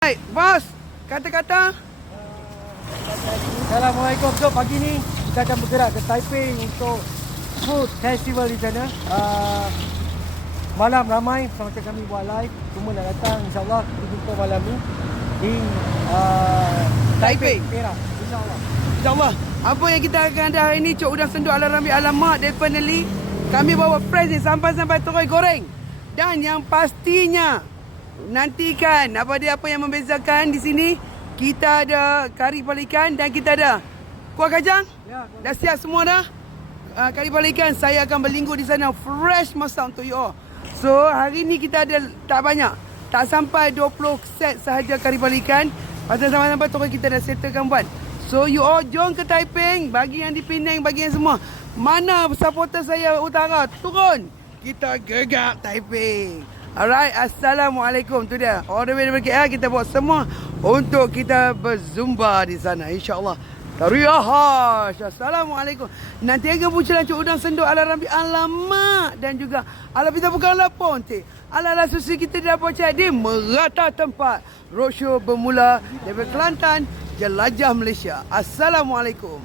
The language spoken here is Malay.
Baik, bos, kata-kata. Assalamualaikum. So pagi ni kita akan bergerak ke Taipei untuk food festival di sana. Malam ramai macam kami buat live. Semua nak datang, insyaAllah kita jumpa malam ni di Taipei. Perak, insyaAllah. InsyaAllah. Apa yang kita akan ada hari ni, Cok Udang Senduk ala Rambi alamak, definitely kami bawa fresh ni sampai-sampai terus goreng. Dan yang pastinya nantikan apa yang membezakan di sini. Kita ada kari kepala ikan dan kita ada kuah kacang. Ya, Dah siap semua dah. Kari kepala ikan saya akan berlingkup di sana, fresh masak untuk you all. So hari ni kita ada tak banyak, tak sampai 20 set sahaja kari kepala ikan. Pasal sampai-sampai terus kita dah settlekan buat. So you all jom ke Taipei. Bagi yang di Penang, bagi yang semua, mana supporter saya utara, turun, kita gegap Taipei. Alright, Assalamualaikum. Tu dia, all the way daripada KL. Kita buat semua untuk kita berzumba di sana, insyaAllah. Tariah. Assalamualaikum. Nanti akan puncalan Cok Udang Senduk ala Rambi alamak. Dan juga ala kita bukan lapor nanti. Ala susi kita dapat cek di merata tempat. Roadshow bermula daripada Kelantan, jelajah Malaysia. Assalamualaikum.